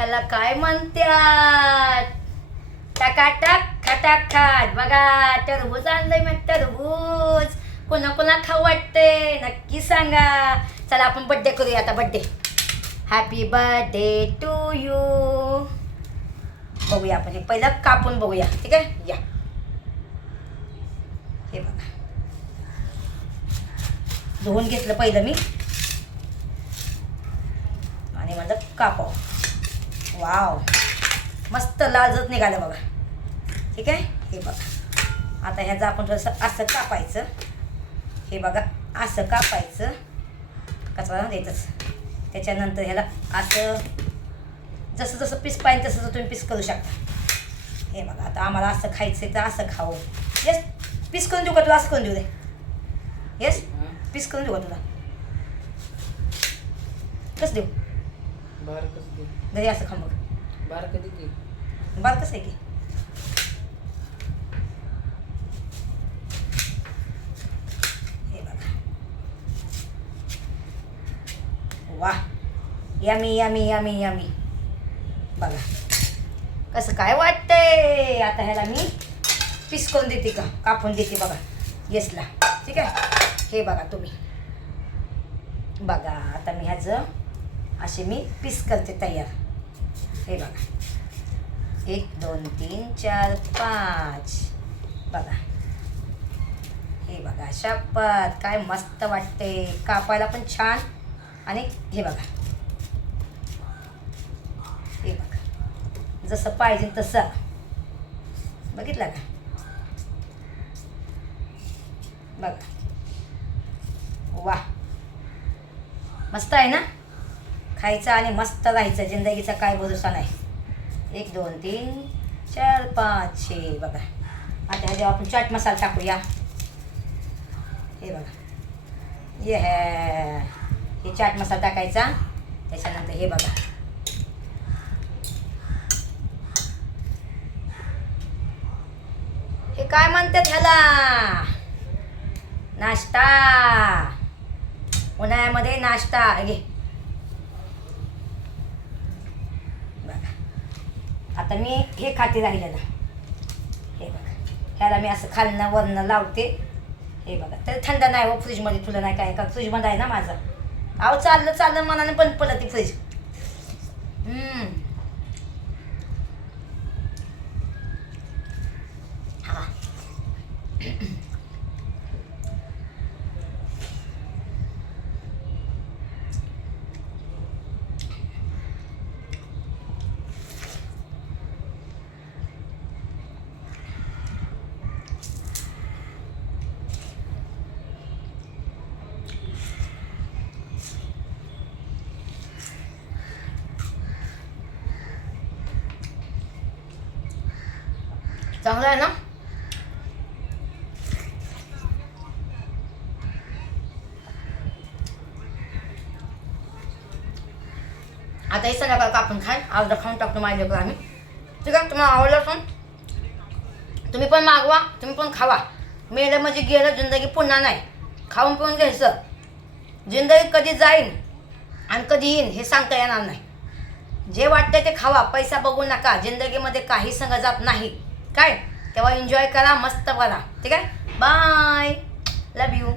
ह्याला काय म्हणतात? टकाटक खटाखट. बघा टरबूज आणलंय मी, टरबूज. कोणा कोणा खाऊ वाटते नक्की सांगा. चला आपण बड्डे करूया आता. Birthday. Happy birthday to you. बघूया आपण हे पहिलं कापून बघूया. ठीक आहे, या. हे बघा धुवून घेतलं पहिलं मी आणि म्हणलं कापाव. वाव, मस्त लालजत निघालं बघा. ठीक आहे, हे बघा आता ह्याचं आपण थोडंसं असं कापायचं. हे बघा असं कापायचं, कचरा द्यायचंच. त्याच्यानंतर ह्याला असं जसं जसं पीस पाहिजे तसं तुम्ही पीस करू शकता. हे बघा आता आम्हाला असं खायचं तर असं खाऊ. येस, पीस करून देऊ का तुला? असं करून देऊ दे. येस, पीस करून देऊ का तुला? कसं देऊ? बार कसं दे? घरी असं खा मग. बार कधी की? बार कसं आहे की? हे बघा. वा, यमी यमी यमी यमी. बघा कसं काय वाटतंय. आता ह्याला मी पीस करून देते का कापून देते बघा येसला. ठीक आहे, हे बघा तुम्ही बघा. आता मी ह्याचं असे मी पीस करते तयार. हे बघा 1 2 3 4 5. बघा हे बघा शपथ काय मस्त वाटते. कापायला पण छान. आणि हे बघा, हे बघा जसं पाहिजे तसं. बघितलं का? बघा वा, मस्त आहे ना. खायचं आणि मस्त राहायचं. जिंदगीचा काय भरोसा नाही. 1 2 3 4 5 6. बघा आता ह्याच्यावर आपण चाट मसाला टाकूया. हे बघा, हे चाट मसाला टाकायचा. त्याच्यानंतर हे बघा हे काय म्हणतात ह्याला? नाश्ता. उन्हाळ्यामध्ये नाश्ता. घे बघा. आता मी हे खाते राहिलेलं. हे बघा ह्याला मी असं खालनं वरनं लावते. हे बघा तर थंड नाही हो फ्रीजमध्ये ठुलं नाही काय का. फ्रीजमध्ये आहे ना माझं. अहो चाललं चाललं मनाने बंद पडलं ती फ्रीज. हा चांगलं आहे ना. आता हे संध्याकाळ कापून खाय. अर्धा खाऊन टाकतो माझ्या लेकरं आम्ही. ठीक आहे, तुम्हाला आवडलं असून तुम्ही पण मागवा, तुम्ही पण खावा. मेलं म्हणजे गेलं, जिंदगी पुन्हा नाही. खाऊन पिऊन घ्यायचं. जिंदगी कधी जाईल आणि कधी येईन हे सांगता येणार नाही. जे वाटतं ते खावा. पैसा बघू नका. जिंदगीमध्ये काही संग जात नाही काय. तेव्हा एन्जॉय करा, मस्त करा. ठीक आहे, बाय, लव यू.